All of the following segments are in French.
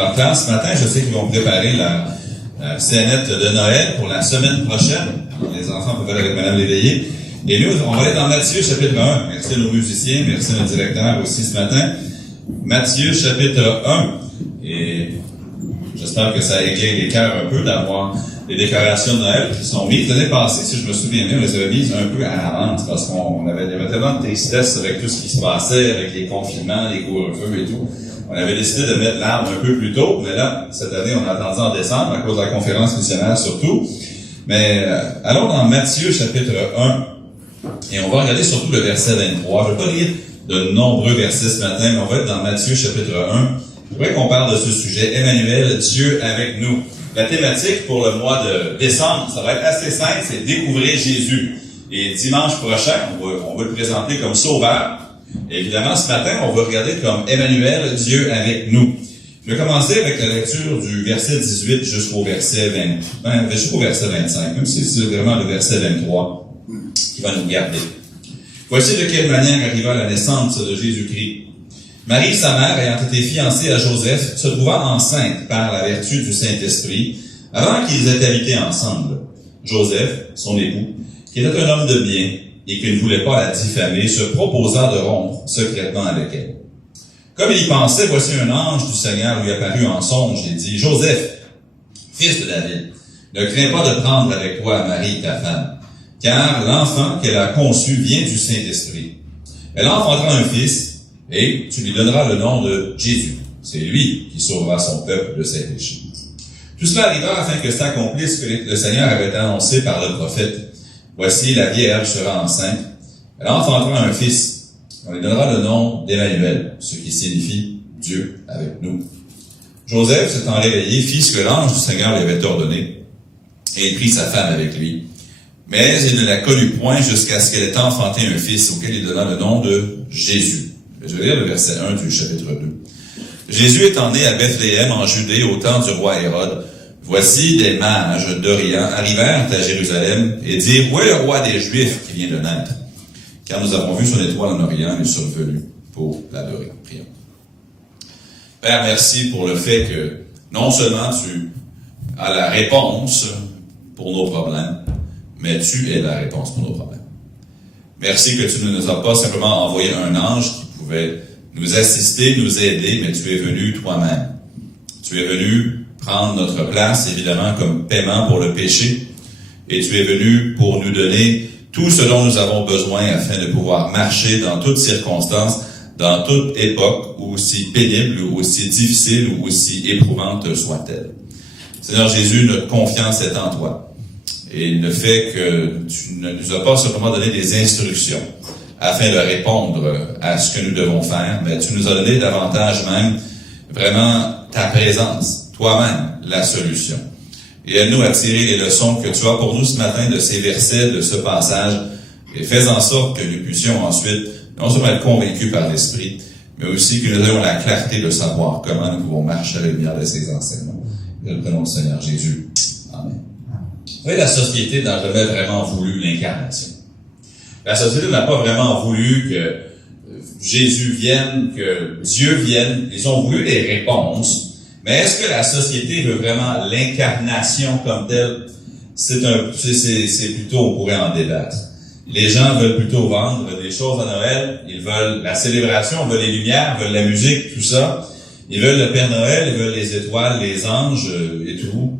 Enfants, ce matin, je sais qu'ils vont préparer la scénette de Noël pour la semaine prochaine. Alors, les enfants peuvent aller avec Mme Léveillé. Et nous, on va aller dans Matthieu chapitre 1. Merci à nos musiciens, merci à notre directeur aussi ce matin. Matthieu chapitre 1. Et j'espère que ça éclaire les cœurs un peu d'avoir les décorations de Noël qui sont mises. L'année passée, si je me souviens bien, on les avait mises un peu à l'avance parce qu'il y avait tellement de tristesse avec tout ce qui se passait, avec les confinements, les couvre-feux et tout. On avait décidé de mettre l'arbre un peu plus tôt, mais là, cette année, on a attendu en décembre à cause de la conférence missionnaire surtout. Mais allons dans Matthieu chapitre 1 et on va regarder surtout le verset 23. Je ne vais pas lire de nombreux versets ce matin, mais on va être dans Matthieu chapitre 1. Je voudrais qu'on parle de ce sujet. Emmanuel, Dieu avec nous. La thématique pour le mois de décembre, ça va être assez simple, c'est découvrir Jésus. Et dimanche prochain, on va le présenter comme sauveur. Et évidemment, ce matin, on va regarder comme Emmanuel, Dieu avec nous. Je vais commencer avec la lecture du verset 18 jusqu'au verset 25, même si c'est vraiment le verset 23 qui va nous garder. Voici de quelle manière arriva la naissance de Jésus-Christ. Marie, sa mère, ayant été fiancée à Joseph, se trouva enceinte par la vertu du Saint-Esprit, avant qu'ils aient habité ensemble. Joseph, son époux, qui était un homme de bien, et qui ne voulait pas la diffamer, se proposa de rompre secrètement avec elle. Comme il y pensait, voici un ange du Seigneur lui apparut en songe et dit, « Joseph, fils de David, ne crains pas de prendre avec toi Marie, ta femme, car l'enfant qu'elle a conçu vient du Saint-Esprit. Elle enfantera un fils, et tu lui donneras le nom de Jésus. C'est lui qui sauvera son peuple de ses péchés. » Tout cela arriva afin que s'accomplisse ce que le Seigneur avait annoncé par le prophète. Voici, la vierge sera enceinte. Elle enfantera un fils. On lui donnera le nom d'Emmanuel, ce qui signifie Dieu avec nous. Joseph, s'étant réveillé, fit ce que l'ange du Seigneur lui avait ordonné, et il prit sa femme avec lui. Mais il ne la connut point jusqu'à ce qu'elle ait enfanté un fils, auquel il donna le nom de Jésus. Je vais lire le verset 1 du chapitre 2. Jésus étant né à Bethléem, en Judée, au temps du roi Hérode, voici des mages d'Orient arrivèrent à Jérusalem et dirent, « Où est le roi des Juifs qui vient de naître? Car nous avons vu son étoile en Orient et nous sommes venus pour l'adorer. » Prions. Père, merci pour le fait que non seulement tu as la réponse pour nos problèmes, mais tu es la réponse pour nos problèmes. Merci que tu ne nous as pas simplement envoyé un ange qui pouvait nous assister, nous aider, mais tu es venu toi-même. Tu es venu prendre notre place, évidemment, comme paiement pour le péché, et tu es venu pour nous donner tout ce dont nous avons besoin afin de pouvoir marcher dans toutes circonstances, dans toute époque, aussi pénible, ou aussi difficile, ou aussi éprouvante soit-elle. Seigneur Jésus, notre confiance est en toi. Et le fait que tu ne nous as pas simplement donné des instructions afin de répondre à ce que nous devons faire, mais tu nous as donné davantage même vraiment ta présence, toi-même, la solution. Et aide-nous à tirer les leçons que tu as pour nous ce matin de ces versets, de ce passage, et fais en sorte que nous puissions ensuite non seulement être convaincus par l'Esprit, mais aussi que nous ayons la clarté de savoir comment nous pouvons marcher à la lumière de ces enseignements. Dans le prénom du Seigneur Jésus. Amen. Vous voyez, la société n'a jamais vraiment voulu l'incarnation. La société n'a pas vraiment voulu que Jésus vienne, que Dieu vienne. Ils ont voulu des réponses. Mais est-ce que la société veut vraiment l'incarnation comme telle? C'est plutôt, on pourrait en débattre. Les gens veulent plutôt vendre des choses à Noël. Ils veulent la célébration, ils veulent les lumières, ils veulent la musique, tout ça. Ils veulent le Père Noël, ils veulent les étoiles, les anges et tout.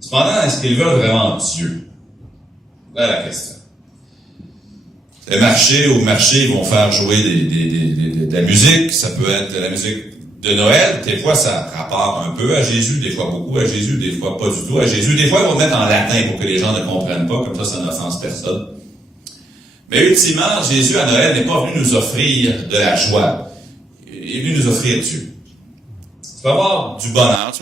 Cependant, est-ce qu'ils veulent vraiment Dieu? Voilà la question. Au marché, ils vont faire jouer de la musique. Ça peut être de la musique de Noël. Des fois, ça rapporte un peu à Jésus, des fois beaucoup à Jésus, des fois pas du tout à Jésus. Des fois, ils vont le mettre en latin pour que les gens ne comprennent pas, comme ça n'offense personne. Mais ultimement, Jésus à Noël n'est pas venu nous offrir de la joie. Il est venu nous offrir Dieu. Tu vas avoir du bonheur,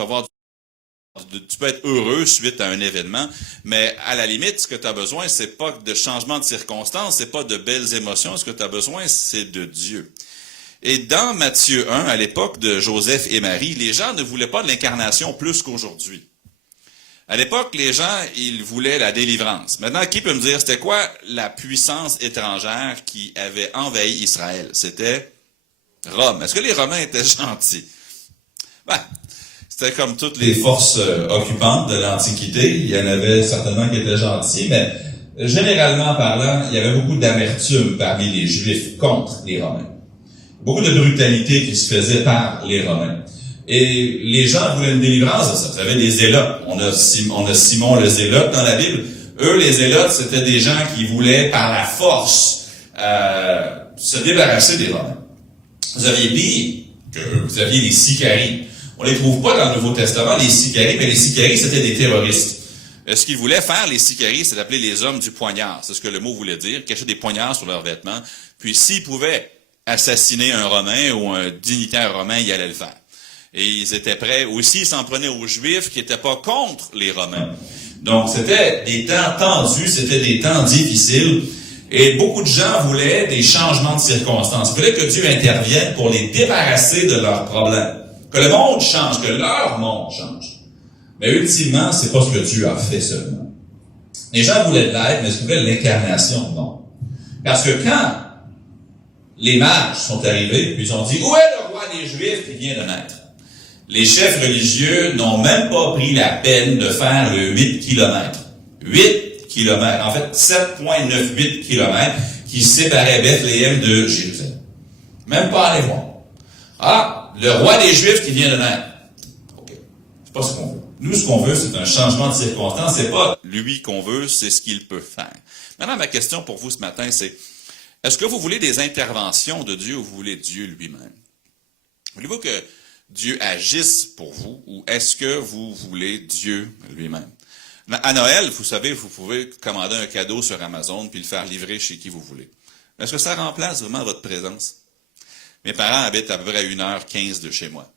tu peux être heureux suite à un événement, mais à la limite, ce que tu as besoin, c'est pas de changement de circonstances, c'est pas de belles émotions. Ce que tu as besoin, c'est de Dieu. Et dans Matthieu 1, à l'époque de Joseph et Marie, les gens ne voulaient pas de l'incarnation plus qu'aujourd'hui. À l'époque, les gens, ils voulaient la délivrance. Maintenant, qui peut me dire, c'était quoi la puissance étrangère qui avait envahi Israël? C'était Rome. Est-ce que les Romains étaient gentils? C'était comme toutes les forces occupantes de l'Antiquité. Il y en avait certainement qui étaient gentils, mais généralement parlant, il y avait beaucoup d'amertume parmi les Juifs contre les Romains. Beaucoup de brutalité qui se faisait par les Romains. Et les gens voulaient une délivrance de ça. Vous savez, des zélotes. On a Simon le zélote dans la Bible. Eux, les zélotes, c'était des gens qui voulaient, par la force, se débarrasser des Romains. Vous aviez pire que vous aviez les sicarii. On les trouve pas dans le Nouveau Testament, les sicarii, mais les sicarii, c'était des terroristes. Ce qu'ils voulaient faire, les sicarii, c'est d'appeler les hommes du poignard. C'est ce que le mot voulait dire. Cacher des poignards sur leurs vêtements. Puis s'ils pouvaient assassiner un Romain ou un dignitaire romain, ils allaient le faire. Et ils étaient prêts. Aussi, ils s'en prenaient aux Juifs qui n'étaient pas contre les Romains. Donc, c'était des temps tendus, c'était des temps difficiles. Et beaucoup de gens voulaient des changements de circonstances. Ils voulaient que Dieu intervienne pour les débarrasser de leurs problèmes. Que le monde change, que leur monde change. Mais ultimement, c'est pas ce que Dieu a fait seulement. Les gens voulaient de l'aide, mais est-ce qu'ils voulaient l'incarnation? Non. Parce que quand les mages sont arrivés, puis ils ont dit, où est le roi des Juifs qui vient de naître? Les chefs religieux n'ont même pas pris la peine de faire le 8 kilomètres. 8 kilomètres. En fait, 7,98 kilomètres qui séparaient Bethléem de Jérusalem. Même pas aller voir. Ah, le roi des Juifs qui vient de naître. OK. C'est pas ce qu'on veut. Nous, ce qu'on veut, c'est un changement de circonstance. C'est pas lui qu'on veut, c'est ce qu'il peut faire. Maintenant, ma question pour vous ce matin, c'est, est-ce que vous voulez des interventions de Dieu ou vous voulez Dieu lui-même? Voulez-vous que Dieu agisse pour vous ou est-ce que vous voulez Dieu lui-même? À Noël, vous savez, vous pouvez commander un cadeau sur Amazon puis le faire livrer chez qui vous voulez. Est-ce que ça remplace vraiment votre présence? Mes parents habitent à peu près à 1h15 de chez moi.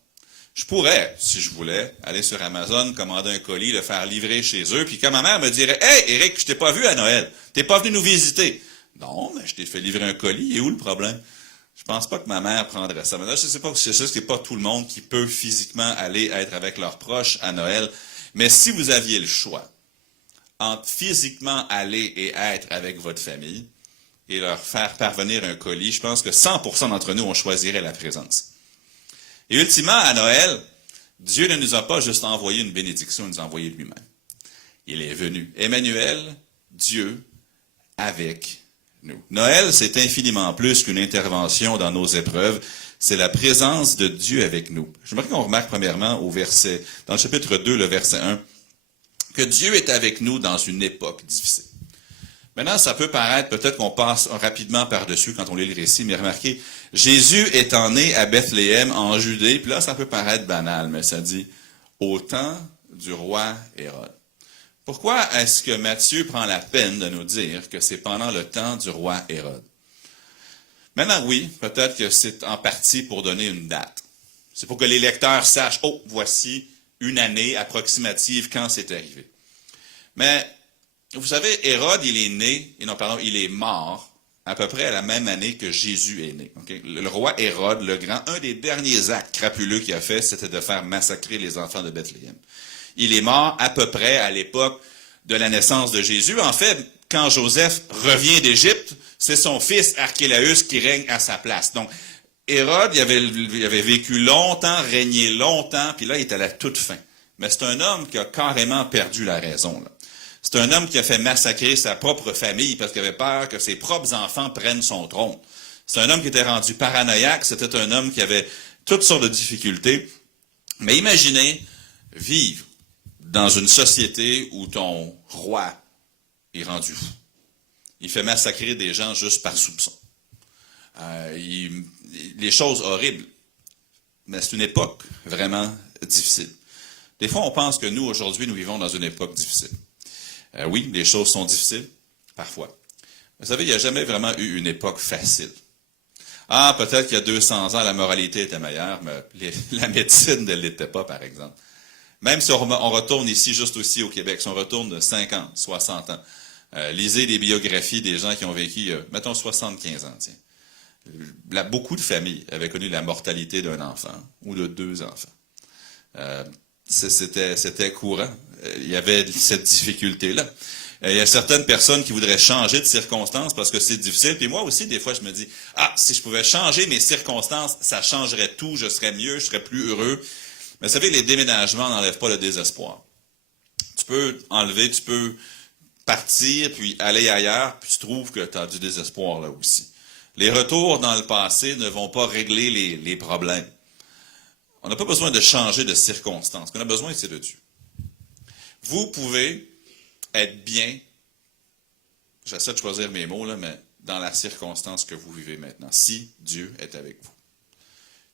Je pourrais, si je voulais, aller sur Amazon, commander un colis, le faire livrer chez eux, puis quand ma mère me dirait « Hey, Éric, je t'ai pas vu à Noël, t'es pas venu nous visiter. » Non, mais je t'ai fait livrer un colis, et où le problème? Je pense pas que ma mère prendrait ça. Maintenant, je sais pas, c'est sûr que c'est pas tout le monde qui peut physiquement aller être avec leurs proches à Noël, mais si vous aviez le choix entre physiquement aller et être avec votre famille et leur faire parvenir un colis, je pense que 100% d'entre nous, on choisirait la présence. Et ultimement, à Noël, Dieu ne nous a pas juste envoyé une bénédiction, il nous a envoyé lui-même. Il est venu. Emmanuel, Dieu, avec nous. Noël, c'est infiniment plus qu'une intervention dans nos épreuves. C'est la présence de Dieu avec nous. J'aimerais qu'on remarque premièrement au verset, dans le chapitre 2, le verset 1, que Dieu est avec nous dans une époque difficile. Maintenant, ça peut paraître, peut-être qu'on passe rapidement par-dessus quand on lit le récit, mais remarquez, Jésus étant né à Bethléem, en Judée, puis là, ça peut paraître banal, mais ça dit, au temps du roi Hérode. Pourquoi est-ce que Matthieu prend la peine de nous dire que c'est pendant le temps du roi Hérode? Maintenant, oui, peut-être que c'est en partie pour donner une date. C'est pour que les lecteurs sachent, oh, voici une année approximative quand c'est arrivé. Mais, vous savez, Hérode, il est né, il est mort à peu près à la même année que Jésus est né. Okay? Le roi Hérode, le grand, un des derniers actes crapuleux qu'il a fait, c'était de faire massacrer les enfants de Bethléem. Il est mort à peu près à l'époque de la naissance de Jésus. En fait, quand Joseph revient d'Égypte, c'est son fils Archélaüs qui règne à sa place. Donc, Hérode, il avait vécu longtemps, régné longtemps, puis là, il est à la toute fin. Mais c'est un homme qui a carrément perdu la raison, là. C'est un homme qui a fait massacrer sa propre famille parce qu'il avait peur que ses propres enfants prennent son trône. C'est un homme qui était rendu paranoïaque, c'était un homme qui avait toutes sortes de difficultés. Mais imaginez vivre dans une société où ton roi est rendu fou. Il fait massacrer des gens juste par soupçon. Les choses horribles. Mais c'est une époque vraiment difficile. Des fois, on pense que nous, aujourd'hui, nous vivons dans une époque difficile. Oui, les choses sont difficiles, parfois. Vous savez, il n'y a jamais vraiment eu une époque facile. Ah, peut-être qu'il y a 200 ans, la moralité était meilleure, mais la médecine ne l'était pas, par exemple. Même si on retourne ici, juste aussi au Québec, si on retourne de 50, 60 ans, lisez les biographies des gens qui ont vécu, mettons, 75 ans, tiens. Beaucoup de familles avaient connu la mortalité d'un enfant ou de 2 enfants. C'était courant. Il y avait cette difficulté-là. Il y a certaines personnes qui voudraient changer de circonstances parce que c'est difficile. Puis moi aussi, des fois, je me dis, si je pouvais changer mes circonstances, ça changerait tout, je serais mieux, je serais plus heureux. Mais vous savez, les déménagements n'enlèvent pas le désespoir. Tu peux partir, puis aller ailleurs, puis tu trouves que tu as du désespoir là aussi. Les retours dans le passé ne vont pas régler les problèmes. On n'a pas besoin de changer de circonstances. Ce qu'on a besoin, c'est de Dieu. Vous pouvez être bien, j'essaie de choisir mes mots, là, mais dans la circonstance que vous vivez maintenant, si Dieu est avec vous.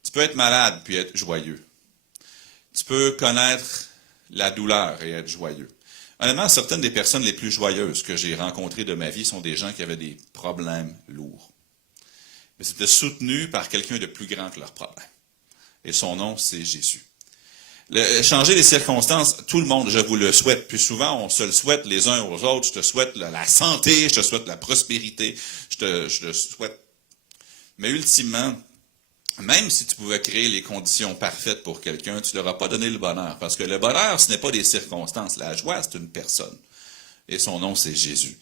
Tu peux être malade puis être joyeux. Tu peux connaître la douleur et être joyeux. Honnêtement, certaines des personnes les plus joyeuses que j'ai rencontrées de ma vie sont des gens qui avaient des problèmes lourds. Mais c'était soutenu par quelqu'un de plus grand que leurs problèmes. Et son nom, c'est Jésus. Changer les circonstances, tout le monde, je vous le souhaite. Plus souvent, on se le souhaite les uns aux autres. Je te souhaite la santé, je te souhaite la prospérité, je te souhaite. Mais ultimement, même si tu pouvais créer les conditions parfaites pour quelqu'un, tu ne leur as pas donné le bonheur. Parce que le bonheur, ce n'est pas des circonstances. La joie, c'est une personne. Et son nom, c'est Jésus.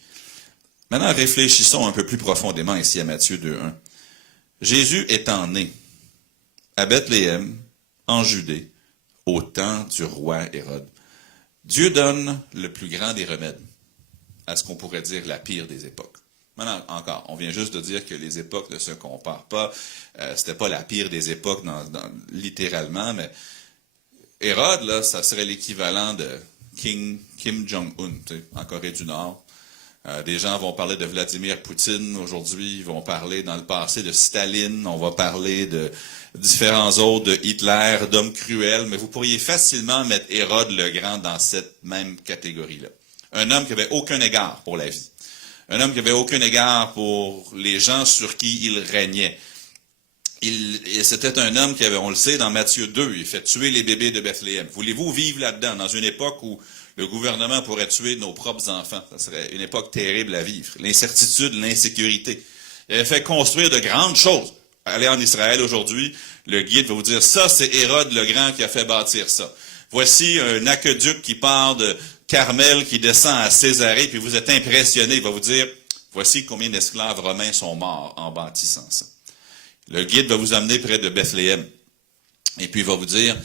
Maintenant, réfléchissons un peu plus profondément ici à Matthieu 2:1. Jésus étant né à Bethléem, en Judée, au temps du roi Hérode. Dieu donne le plus grand des remèdes à ce qu'on pourrait dire la pire des époques. Maintenant, encore, on vient juste de dire que les époques ne se comparent pas. C'était pas la pire des époques littéralement, mais Hérode, là, ça serait l'équivalent de Kim Jong-un, en Corée du Nord. Des gens vont parler de Vladimir Poutine aujourd'hui, ils vont parler dans le passé de Staline, on va parler de différents autres, de Hitler, d'hommes cruels, mais vous pourriez facilement mettre Hérode le Grand dans cette même catégorie-là. Un homme qui n'avait aucun égard pour la vie. Un homme qui n'avait aucun égard pour les gens sur qui il régnait. C'était un homme qui avait, on le sait, dans Matthieu 2, il fait tuer les bébés de Bethléem. Voulez-vous vivre là-dedans, dans une époque où le gouvernement pourrait tuer nos propres enfants? Ça serait une époque terrible à vivre. L'incertitude, l'insécurité. Il avait fait construire de grandes choses. Allez en Israël aujourd'hui, le guide va vous dire, ça c'est Hérode le Grand qui a fait bâtir ça. Voici un aqueduc qui part de Carmel, qui descend à Césarée, puis vous êtes impressionné. Il va vous dire, voici combien d'esclaves romains sont morts en bâtissant ça. Le guide va vous amener près de Bethléem. Et puis il va vous dire,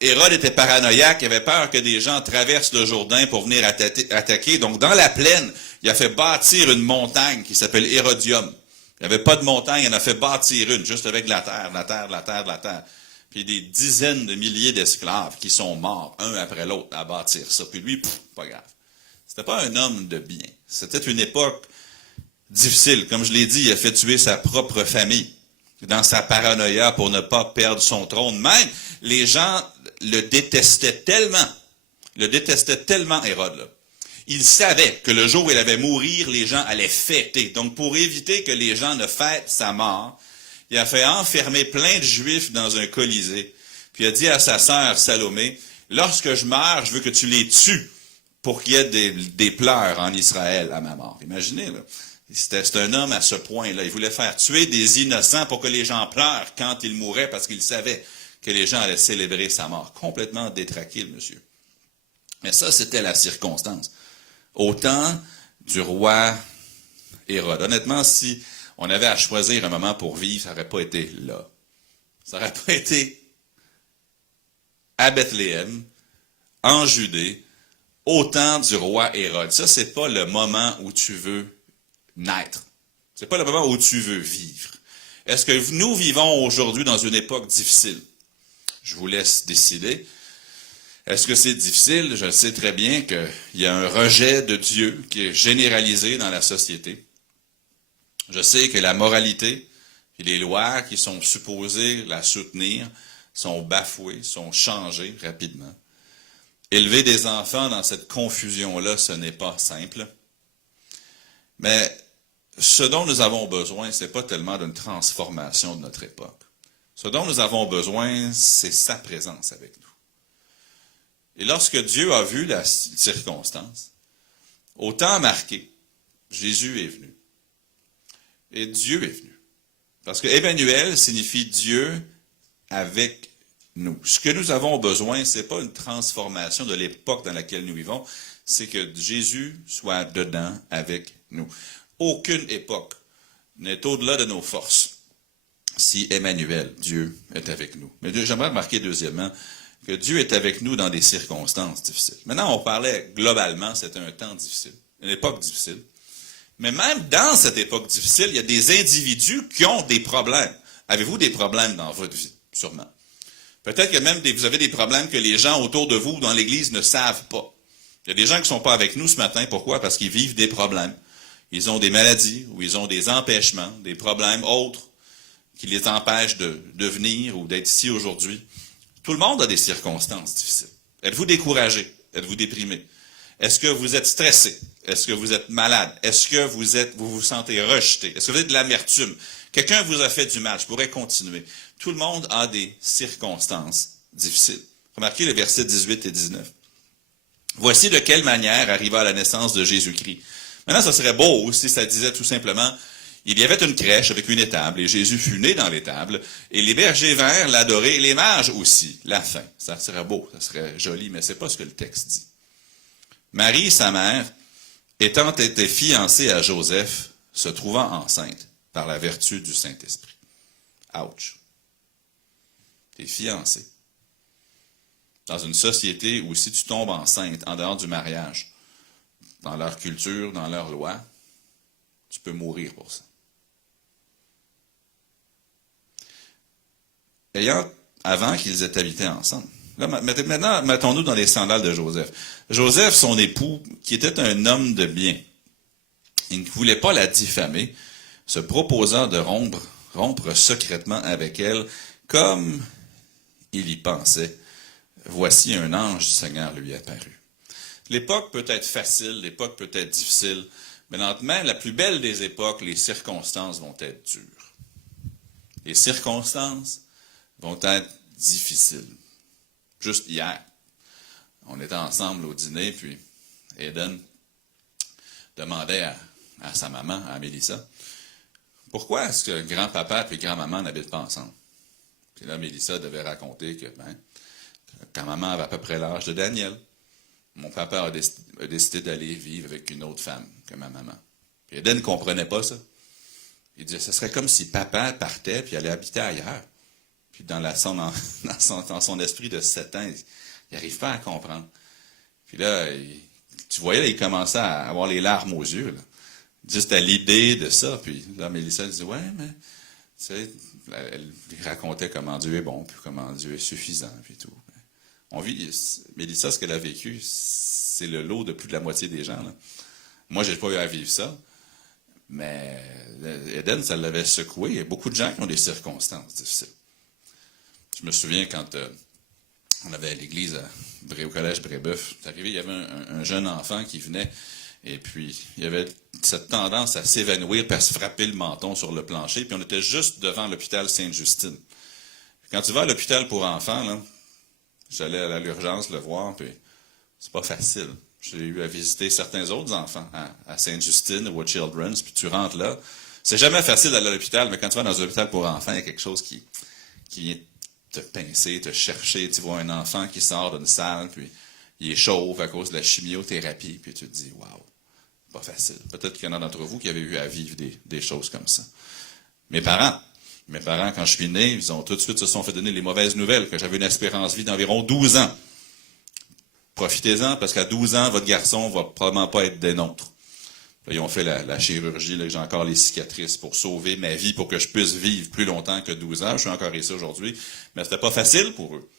Hérode était paranoïaque, il avait peur que des gens traversent le Jourdain pour venir attaquer. Donc dans la plaine, il a fait bâtir une montagne qui s'appelle Hérodium. Il n'y avait pas de montagne, il en a fait bâtir une, juste avec de la terre. Puis des dizaines de milliers d'esclaves qui sont morts, un après l'autre, à bâtir ça. Puis lui, pas grave. C'était pas un homme de bien. C'était une époque difficile. Comme je l'ai dit, il a fait tuer sa propre famille dans sa paranoïa pour ne pas perdre son trône. Même les gens le détestaient tellement, Hérode, là. Il savait que le jour où il allait mourir, les gens allaient fêter. Donc, pour éviter que les gens ne fêtent sa mort, il a fait enfermer plein de Juifs dans un colisée. Puis il a dit à sa sœur Salomé, lorsque je meurs, je veux que tu les tues pour qu'il y ait des pleurs en Israël à ma mort. Imaginez, là. C'était un homme à ce point-là. Il voulait faire tuer des innocents pour que les gens pleurent quand il mourait parce qu'il savait que les gens allaient célébrer sa mort. Complètement détraqué, le monsieur. Mais ça, c'était la circonstance. Au temps du roi Hérode. Honnêtement, si on avait à choisir un moment pour vivre, ça n'aurait pas été là. Ça n'aurait pas été à Bethléem, en Judée, au temps du roi Hérode. Ça, c'est pas le moment où tu veux naître. C'est pas le moment où tu veux vivre. Est-ce que nous vivons aujourd'hui dans une époque difficile? Je vous laisse décider. Est-ce que c'est difficile? Je sais très bien qu'il y a un rejet de Dieu qui est généralisé dans la société. Je sais que la moralité et les lois qui sont supposées la soutenir sont bafouées, sont changées rapidement. Élever des enfants dans cette confusion-là, ce n'est pas simple. Mais ce dont nous avons besoin, ce n'est pas tellement d'une transformation de notre époque. Ce dont nous avons besoin, c'est sa présence avec nous. Et lorsque Dieu a vu la circonstance, au temps marqué, Jésus est venu. Et Dieu est venu. Parce que Emmanuel signifie Dieu avec nous. Ce que nous avons besoin, ce n'est pas une transformation de l'époque dans laquelle nous vivons, c'est que Jésus soit dedans avec nous. Aucune époque n'est au-delà de nos forces. si Emmanuel, Dieu, est avec nous. Mais j'aimerais remarquer deuxièmement que Dieu est avec nous dans des circonstances difficiles. Maintenant, on parlait globalement, c'était un temps difficile, une époque difficile. Mais même dans cette époque difficile, il y a des individus qui ont des problèmes. Avez-vous des problèmes dans votre vie? Sûrement. Peut-être que même vous avez des problèmes que les gens autour de vous dans l'Église ne savent pas. Il y a des gens qui ne sont pas avec nous ce matin. Pourquoi? Parce qu'ils vivent des problèmes. Ils ont des maladies ou ils ont des empêchements, des problèmes autres qui les empêchent de venir ou d'être ici aujourd'hui. Tout le monde a des circonstances difficiles. Êtes-vous découragé? Êtes-vous déprimé? Est-ce que vous êtes stressé? Est-ce que vous êtes malade? Est-ce que vous vous sentez rejeté? Est-ce que vous avez de l'amertume? Quelqu'un vous a fait du mal. Je pourrais continuer. Tout le monde a des circonstances difficiles. Remarquez les versets 18 et 19. Voici de quelle manière arriva la naissance de Jésus-Christ. Maintenant, ça serait beau si ça disait tout simplement, il y avait une crèche avec une étable, et Jésus fut né dans l'étable, et les bergers vinrent l'adorer, et les mages aussi, la fin. Ça serait beau, ça serait joli, mais c'est pas ce que le texte dit. Marie, sa mère, étant été fiancée à Joseph, se trouvant enceinte par la vertu du Saint-Esprit. Ouch. T'es fiancé. Dans une société où si tu tombes enceinte en dehors du mariage, dans leur culture, dans leurs lois, tu peux mourir pour ça. Avant qu'ils aient habité ensemble. Là, maintenant, mettons-nous dans les sandales de Joseph. Joseph, son époux, qui était un homme de bien, il ne voulait pas la diffamer, se proposa de rompre secrètement avec elle, comme il y pensait. Voici un ange du Seigneur lui apparut. L'époque peut être facile, l'époque peut être difficile, mais lentement, la plus belle des époques, les circonstances vont être dures. Les circonstances vont être difficiles. Juste hier, on était ensemble au dîner, puis Eden demandait à sa maman, à Mélissa, pourquoi est-ce que grand-papa et grand-maman n'habitent pas ensemble? Puis là, Mélissa devait raconter que, quand maman avait à peu près l'âge de Daniel, mon papa a décidé d'aller vivre avec une autre femme que ma maman. Puis Eden ne comprenait pas ça. Il disait, ce serait comme si papa partait puis allait habiter ailleurs. Puis dans son esprit de 7 ans, il n'arrive pas à comprendre. Puis là, tu voyais, là, il commençait à avoir les larmes aux yeux, là, juste à l'idée de ça. Puis là, Mélissa disait, ouais, mais, tu sais, elle lui racontait comment Dieu est bon, puis comment Dieu est suffisant, puis tout. On vit, Mélissa, ce qu'elle a vécu, c'est le lot de plus de la moitié des gens, là. Moi, j'ai pas eu à vivre ça, mais Eden, ça l'avait secoué. Il y a beaucoup de gens qui ont des circonstances difficiles. Je me souviens quand on avait à l'église au collège Brébeuf, c'est arrivé, il y avait un jeune enfant qui venait, et puis il y avait cette tendance à s'évanouir et à se frapper le menton sur le plancher, puis on était juste devant l'hôpital Sainte-Justine. Quand tu vas à l'hôpital pour enfants, là, j'allais à l'urgence le voir, puis c'est pas facile. J'ai eu à visiter certains autres enfants à Sainte-Justine ou à Children's, puis tu rentres là. C'est jamais facile d'aller à l'hôpital, mais quand tu vas dans un hôpital pour enfants, il y a quelque chose qui vient te pincer, te chercher. Tu vois un enfant qui sort d'une salle, puis il est chauve à cause de la chimiothérapie, puis tu te dis, waouh, pas facile. Peut-être qu'il y en a d'entre vous qui avez eu à vivre des choses comme ça. Mes parents, quand je suis né, ils ont tout de suite se sont fait donner les mauvaises nouvelles, que j'avais une espérance de vie d'environ 12 ans. Profitez-en, parce qu'à 12 ans, votre garçon va probablement pas être des nôtres. Là, ils ont fait la chirurgie, là, j'ai encore les cicatrices pour sauver ma vie, pour que je puisse vivre plus longtemps que 12 ans. Je suis encore ici aujourd'hui, mais c'était pas facile pour eux.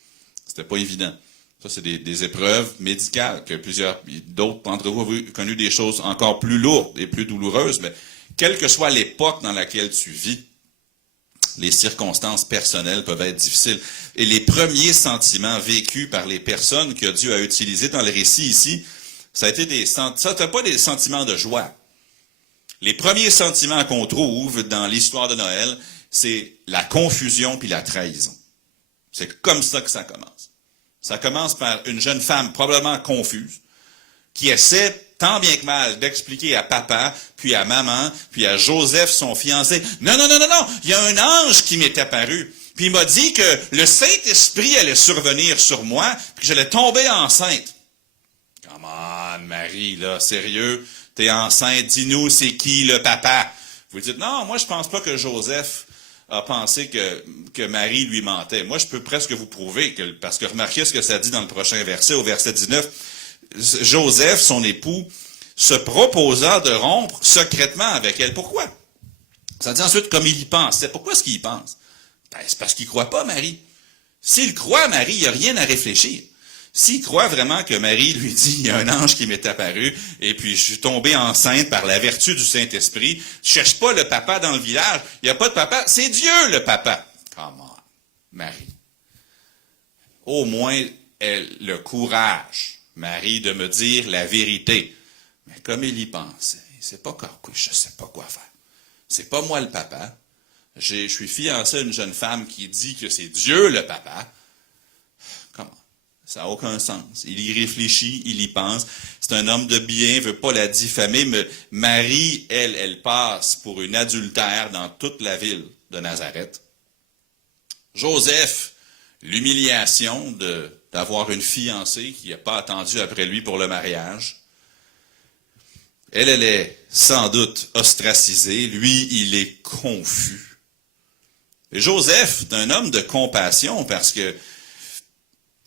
C'était pas évident. Ça, c'est des épreuves médicales que d'autres d'entre vous ont connu des choses encore plus lourdes et plus douloureuses, mais quelle que soit l'époque dans laquelle tu vis, les circonstances personnelles peuvent être difficiles. Et les premiers sentiments vécus par les personnes que Dieu a utilisées dans le récit ici, ça n'était pas des sentiments de joie. Les premiers sentiments qu'on trouve dans l'histoire de Noël, c'est la confusion puis la trahison. C'est comme ça que ça commence. Ça commence par une jeune femme probablement confuse, qui essaie tant bien que mal d'expliquer à papa, puis à maman, puis à Joseph, son fiancé, non, il y a un ange qui m'est apparu, puis il m'a dit que le Saint-Esprit allait survenir sur moi, puis que j'allais tomber enceinte. Come on, Marie, là, sérieux, t'es enceinte, dis-nous, c'est qui le papa? Vous dites, non, moi je pense pas que Joseph a pensé que Marie lui mentait. Moi, je peux presque vous prouver, parce que remarquez ce que ça dit dans le prochain verset, au verset 19. Joseph, son époux, se proposa de rompre secrètement avec elle. Pourquoi? Ça dit ensuite comme il y pensait. Pourquoi est-ce qu'il y pense? Ben, c'est parce qu'il ne croit pas Marie. S'il croit Marie, il n'y a rien à réfléchir. S'il croit vraiment que Marie lui dit, il y a un ange qui m'est apparu, et puis je suis tombée enceinte par la vertu du Saint-Esprit, je cherche pas le papa dans le village, il n'y a pas de papa, c'est Dieu le papa. Comment, Marie? Au moins, elle le courage, Marie, de me dire la vérité. Mais comme il y pensait, je ne sais pas quoi faire. C'est pas moi le papa. Je suis fiancé à une jeune femme qui dit que c'est Dieu le papa. Comment? Ça n'a aucun sens. Il y réfléchit, il y pense. C'est un homme de bien, veut pas la diffamer, mais Marie, elle passe pour une adultère dans toute la ville de Nazareth. Joseph, l'humiliation d'avoir une fiancée qui n'a pas attendu après lui pour le mariage. Elle est sans doute ostracisée. Lui, il est confus. Et Joseph est un homme de compassion parce que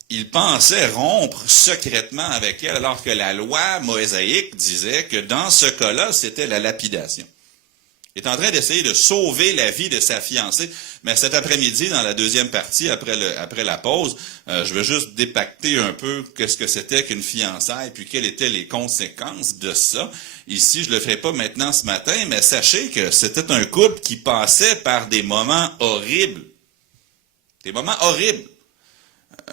il pensait rompre secrètement avec elle, alors que la loi mosaïque disait que dans ce cas-là, c'était la lapidation. Il est en train d'essayer de sauver la vie de sa fiancée, mais cet après-midi, dans la deuxième partie, après la pause, je vais juste dépacter un peu qu'est-ce que c'était qu'une fiançaille, puis quelles étaient les conséquences de ça. Ici, je le ferai pas maintenant ce matin, mais sachez que c'était un couple qui passait par des moments horribles. Des moments horribles.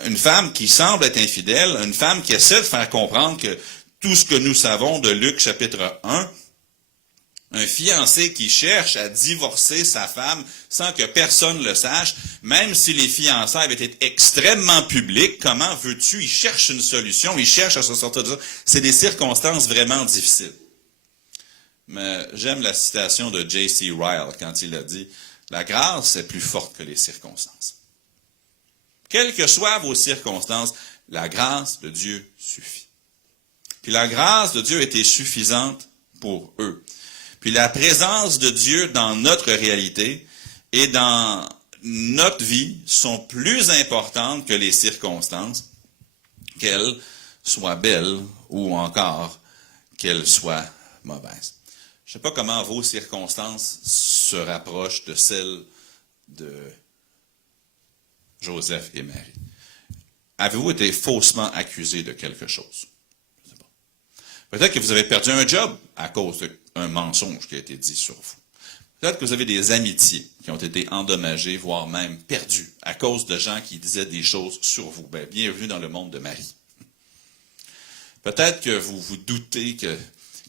Une femme qui semble être infidèle, une femme qui essaie de faire comprendre que tout ce que nous savons de Luc chapitre 1, un fiancé qui cherche à divorcer sa femme sans que personne le sache, même si les fiançailles avaient été extrêmement publiques, comment veux-tu? Il cherche une solution, il cherche à se sortir de ça. C'est des circonstances vraiment difficiles. Mais j'aime la citation de J.C. Ryle quand il a dit « La grâce est plus forte que les circonstances. » Quelles que soient vos circonstances, la grâce de Dieu suffit. Puis la grâce de Dieu était suffisante pour eux. Puis la présence de Dieu dans notre réalité et dans notre vie sont plus importantes que les circonstances, qu'elles soient belles ou encore qu'elles soient mauvaises. Je ne sais pas comment vos circonstances se rapprochent de celles de Joseph et Marie. Avez-vous été faussement accusé de quelque chose? Peut-être que vous avez perdu un job à cause d'un mensonge qui a été dit sur vous. Peut-être que vous avez des amitiés qui ont été endommagées, voire même perdues, à cause de gens qui disaient des choses sur vous. Bien, bienvenue dans le monde de Marie. Peut-être que vous vous doutez que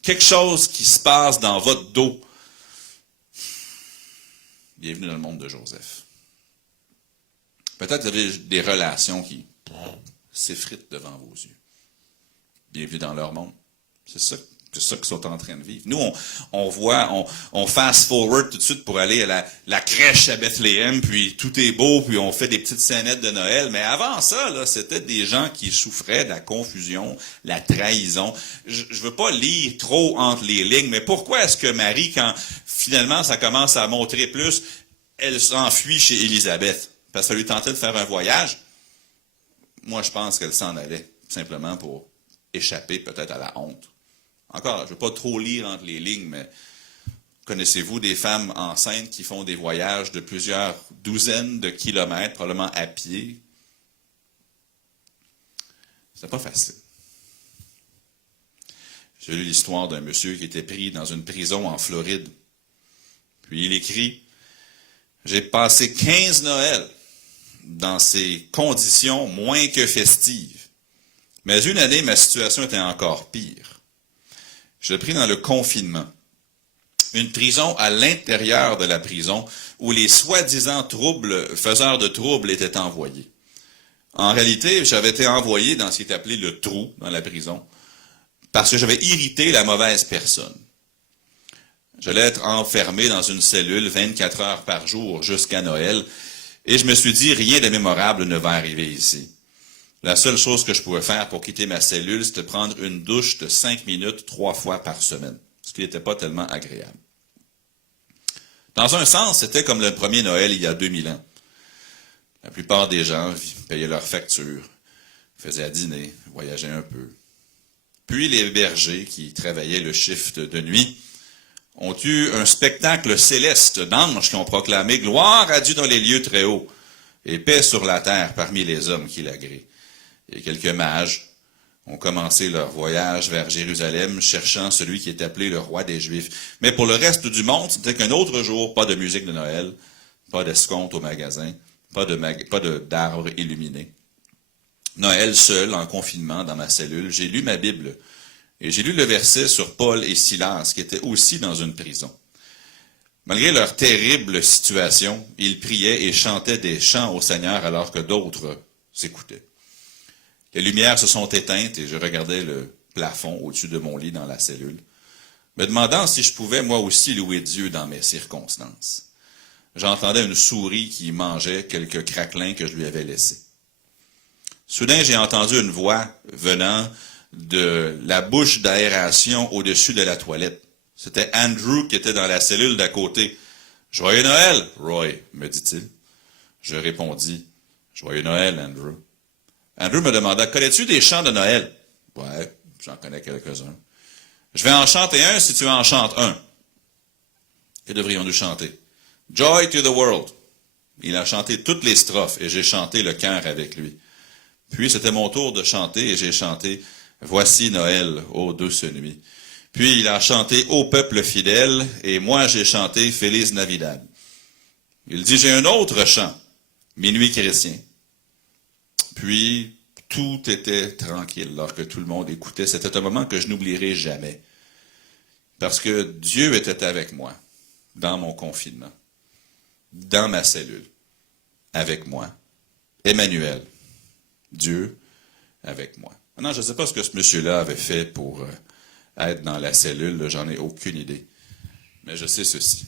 quelque chose qui se passe dans votre dos. Bienvenue dans le monde de Joseph. Peut-être que vous avez des relations qui s'effritent devant vos yeux. Bienvenue dans leur monde. C'est ça qu'ils sont en train de vivre. Nous, on fast-forward tout de suite pour aller à la crèche à Bethléem, puis tout est beau, puis on fait des petites scénettes de Noël. Mais avant ça, là, c'était des gens qui souffraient de la confusion, la trahison. Je veux pas lire trop entre les lignes, mais pourquoi est-ce que Marie, quand finalement ça commence à montrer plus, elle s'enfuit chez Élisabeth? Parce que ça lui tentait de faire un voyage. Moi, je pense qu'elle s'en allait, simplement pour échapper peut-être à la honte. Encore, je ne veux pas trop lire entre les lignes, mais connaissez-vous des femmes enceintes qui font des voyages de plusieurs douzaines de kilomètres, probablement à pied? C'est pas facile. J'ai lu l'histoire d'un monsieur qui était pris dans une prison en Floride. Puis il écrit « J'ai passé 15 Noëls dans ces conditions moins que festives. Mais une année, ma situation était encore pire. Je l'ai pris dans le confinement. Une prison à l'intérieur de la prison où les soi-disant faiseurs de troubles étaient envoyés. En réalité, j'avais été envoyé dans ce qui est appelé le trou dans la prison parce que j'avais irrité la mauvaise personne. J'allais être enfermé dans une cellule 24 heures par jour jusqu'à Noël et je me suis dit, rien de mémorable ne va arriver ici. La seule chose que je pouvais faire pour quitter ma cellule, c'était prendre une douche de 5 minutes 3 fois par semaine, ce qui n'était pas tellement agréable. Dans un sens, c'était comme le premier Noël il y a 2000 ans. La plupart des gens payaient leurs factures, faisaient à dîner, voyageaient un peu. Puis les bergers qui travaillaient le shift de nuit ont eu un spectacle céleste d'anges qui ont proclamé « Gloire à Dieu dans les lieux très hauts et paix sur la terre parmi les hommes qui l'agréent. » Et quelques mages ont commencé leur voyage vers Jérusalem, cherchant celui qui est appelé le roi des Juifs. Mais pour le reste du monde, c'était qu'un autre jour, pas de musique de Noël, pas d'escompte au magasin, pas d'arbres illuminés. Noël seul, en confinement, dans ma cellule, j'ai lu ma Bible. Et j'ai lu le verset sur Paul et Silas, qui étaient aussi dans une prison. Malgré leur terrible situation, ils priaient et chantaient des chants au Seigneur alors que d'autres s'écoutaient. Les lumières se sont éteintes et je regardais le plafond au-dessus de mon lit dans la cellule, me demandant si je pouvais moi aussi louer Dieu dans mes circonstances. J'entendais une souris qui mangeait quelques craquelins que je lui avais laissés. Soudain, j'ai entendu une voix venant de la bouche d'aération au-dessus de la toilette. C'était Andrew qui était dans la cellule d'à côté. « Joyeux Noël, Roy, me dit-il. Je répondis, « Joyeux Noël, Andrew. » Andrew me demanda, « Connais-tu des chants de Noël? »« Ouais, j'en connais quelques-uns. »« Je vais en chanter un si tu en chantes un. » Que devrions-nous chanter? « Joy to the world. » Il a chanté toutes les strophes et j'ai chanté le chœur avec lui. Puis c'était mon tour de chanter et j'ai chanté « Voici Noël, ô douce nuit. » Puis il a chanté « Ô peuple fidèle » et moi j'ai chanté « Feliz Navidad ». Il dit « J'ai un autre chant, Minuit chrétien. » Puis tout était tranquille alors que tout le monde écoutait. C'était un moment que je n'oublierai jamais. Parce que Dieu était avec moi dans mon confinement, dans ma cellule, avec moi. Emmanuel. Dieu avec moi. Maintenant, je ne sais pas ce que ce monsieur-là avait fait pour être dans la cellule, j'en ai aucune idée. Mais je sais ceci.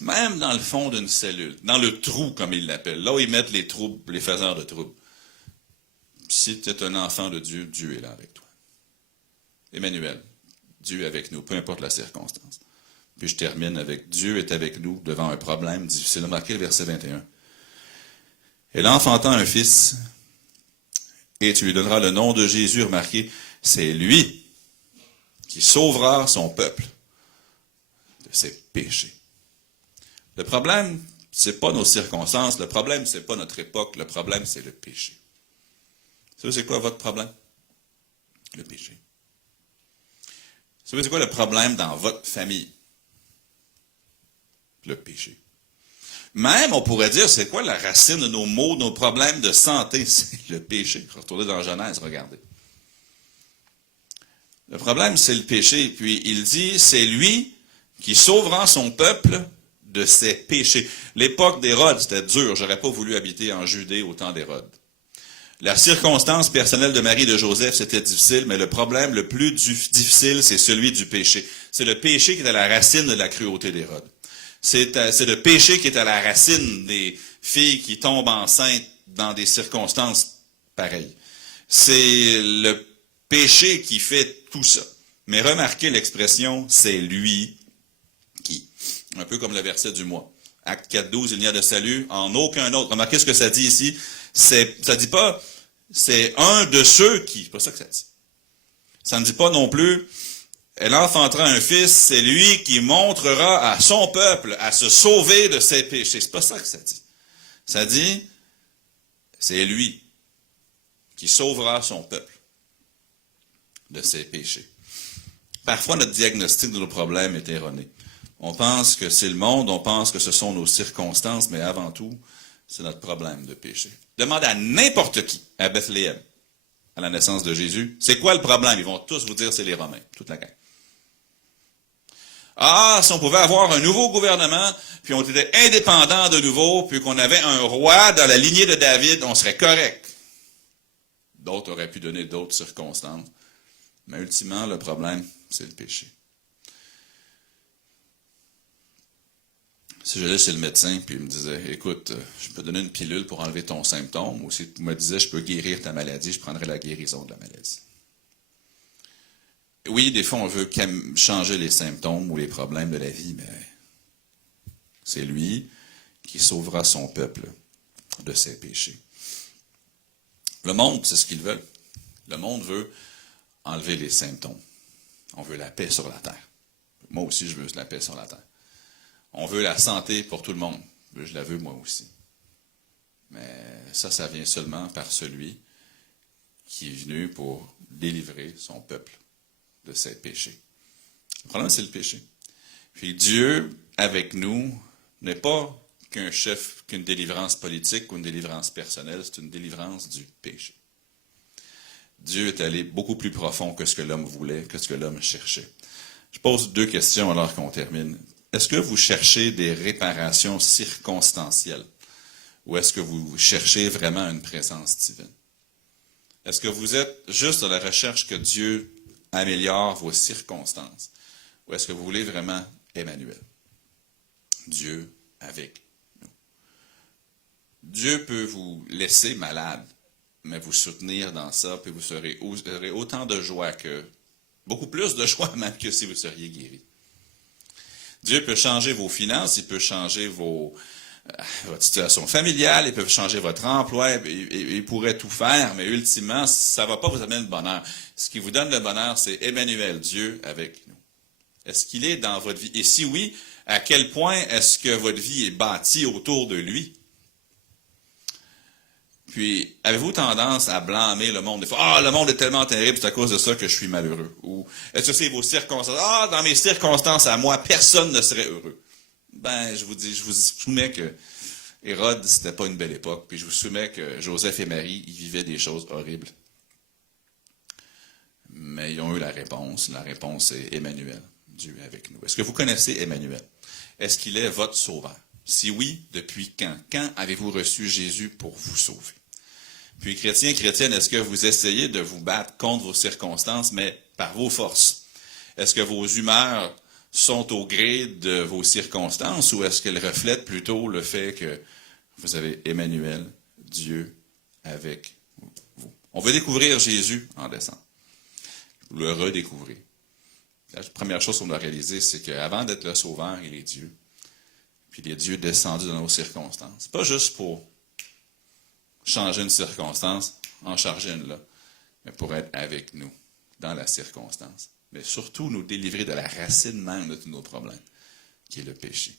Même dans le fond d'une cellule, dans le trou, comme ils l'appellent, là où ils mettent les troubles, les faiseurs de troubles, si tu es un enfant de Dieu, Dieu est là avec toi. Emmanuel, Dieu avec nous, peu importe la circonstance. Puis je termine avec Dieu est avec nous devant un problème difficile. Remarquez le verset 21. Elle enfanta un fils, et tu lui donneras le nom de Jésus. Remarquez, c'est lui qui sauvera son peuple de ses péchés. Le problème, c'est pas nos circonstances, le problème, c'est pas notre époque, le problème, c'est le péché. Vous savez, c'est quoi votre problème? Le péché. Vous savez, c'est quoi le problème dans votre famille? Le péché. Même, on pourrait dire, c'est quoi la racine de nos maux, de nos problèmes de santé? C'est le péché. Retournez dans Genèse, regardez. Le problème, c'est le péché. Puis, il dit, c'est lui qui sauvera son peuple de ses péchés. L'époque d'Hérode, c'était dur. J'aurais pas voulu habiter en Judée au temps d'Hérode. La circonstance personnelle de Marie et de Joseph, c'était difficile, mais le problème le plus difficile, c'est celui du péché. C'est le péché qui est à la racine de la cruauté d'Hérode. C'est le péché qui est à la racine des filles qui tombent enceintes dans des circonstances pareilles. C'est le péché qui fait tout ça. Mais remarquez l'expression, c'est lui qui. Un peu comme le verset du mois. Acte 4.12, il n'y a de salut en aucun autre. Remarquez ce que ça dit ici. Ça dit pas, c'est un de ceux qui. C'est pas ça que ça dit. Ça ne dit pas non plus, elle enfantera un fils, c'est lui qui montrera à son peuple à se sauver de ses péchés. C'est pas ça que ça dit. Ça dit, c'est lui qui sauvera son peuple de ses péchés. Parfois, notre diagnostic de nos problèmes est erroné. On pense que c'est le monde, on pense que ce sont nos circonstances, mais avant tout, c'est notre problème de péché. Demande à n'importe qui, à Bethléem, à la naissance de Jésus, c'est quoi le problème? Ils vont tous vous dire c'est les Romains, toute la gang. Ah, si on pouvait avoir un nouveau gouvernement, puis on était indépendant de nouveau, puis qu'on avait un roi dans la lignée de David, on serait correct. D'autres auraient pu donner d'autres circonstances. Mais ultimement, le problème, c'est le péché. Si j'allais chez le médecin, puis il me disait, écoute, je peux donner une pilule pour enlever ton symptôme, ou s'il me disait, je peux guérir ta maladie, je prendrais la guérison de la maladie. Oui, des fois, on veut changer les symptômes ou les problèmes de la vie, mais C'est lui qui sauvera son peuple de ses péchés. Le monde, c'est ce qu'ils veulent. Le monde veut enlever les symptômes. On veut la paix sur la terre. Moi aussi, je veux la paix sur la terre. On veut la santé pour tout le monde. Je la veux moi aussi. Mais ça vient seulement par celui qui est venu pour délivrer son peuple de ses péchés. Le problème, c'est le péché. Puis Dieu, avec nous, n'est pas qu'une délivrance politique ou une délivrance personnelle, c'est une délivrance du péché. Dieu est allé beaucoup plus profond que ce que l'homme voulait, que ce que l'homme cherchait. Je pose 2 questions alors qu'on termine. Est-ce que vous cherchez des réparations circonstancielles ou est-ce que vous cherchez vraiment une présence divine? Est-ce que vous êtes juste à la recherche que Dieu améliore vos circonstances ou est-ce que vous voulez vraiment Emmanuel? Dieu avec nous. Dieu peut vous laisser malade, mais vous soutenir dans ça, puis vous aurez autant de joie beaucoup plus de joie même que si vous seriez guéri. Dieu peut changer vos finances, il peut changer votre situation familiale, il peut changer votre emploi, il pourrait tout faire, mais ultimement, ça ne va pas vous amener le bonheur. Ce qui vous donne le bonheur, c'est Emmanuel, Dieu avec nous. Est-ce qu'il est dans votre vie? Et si oui, à quel point est-ce que votre vie est bâtie autour de lui? Puis, avez-vous tendance à blâmer le monde? Des fois, le monde est tellement terrible, c'est à cause de ça que je suis malheureux. Ou, est-ce que c'est vos circonstances? Dans mes circonstances, à moi, personne ne serait heureux. Je vous soumets que Hérode, c'était pas une belle époque. Puis je vous soumets que Joseph et Marie, ils vivaient des choses horribles. Mais ils ont eu la réponse. La réponse est Emmanuel, Dieu avec nous. Est-ce que vous connaissez Emmanuel? Est-ce qu'il est votre sauveur? Si oui, depuis quand? Quand avez-vous reçu Jésus pour vous sauver? Puis, chrétiens, chrétiennes, est-ce que vous essayez de vous battre contre vos circonstances, mais par vos forces? Est-ce que vos humeurs sont au gré de vos circonstances ou est-ce qu'elles reflètent plutôt le fait que vous avez Emmanuel, Dieu, avec vous? On veut découvrir Jésus en décembre. Le redécouvrir. La première chose qu'on doit réaliser, c'est qu'avant d'être le Sauveur, il est Dieu. Puis il est Dieu descendu dans nos circonstances. Pas juste pour changer une circonstance, en charger une là, mais pour être avec nous dans la circonstance. Mais surtout nous délivrer de la racine même de tous nos problèmes, qui est le péché.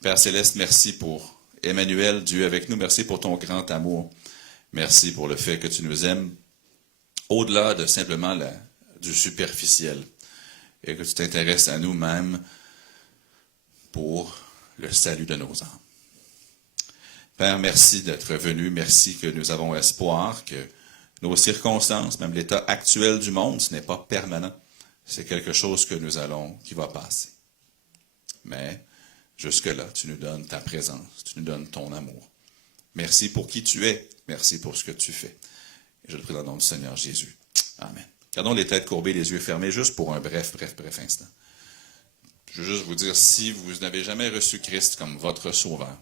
Père Céleste, merci pour Emmanuel, Dieu avec nous. Merci pour ton grand amour. Merci pour le fait que tu nous aimes au-delà de simplement du superficiel et que tu t'intéresses à nous-mêmes pour le salut de nos âmes. Père, merci d'être venu. Merci que nous avons espoir que nos circonstances, même l'état actuel du monde, ce n'est pas permanent. C'est quelque chose qui va passer. Mais jusque-là, tu nous donnes ta présence, tu nous donnes ton amour. Merci pour qui tu es. Merci pour ce que tu fais. Et je le prie dans le nom du Seigneur Jésus. Amen. Gardons les têtes courbées, les yeux fermés, juste pour un bref instant. Je veux juste vous dire, si vous n'avez jamais reçu Christ comme votre sauveur,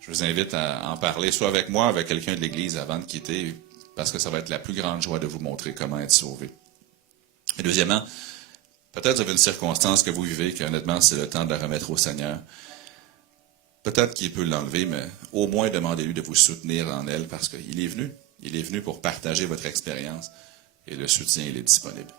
je vous invite à en parler, soit avec moi, ou avec quelqu'un de l'Église avant de quitter, parce que ça va être la plus grande joie de vous montrer comment être sauvé. Et deuxièmement, peut-être vous avez une circonstance que vous vivez, que honnêtement, c'est le temps de la remettre au Seigneur. Peut-être qu'il peut l'enlever, mais au moins demandez-lui de vous soutenir en elle, parce qu'il est venu. Il est venu pour partager votre expérience, et le soutien, il est disponible.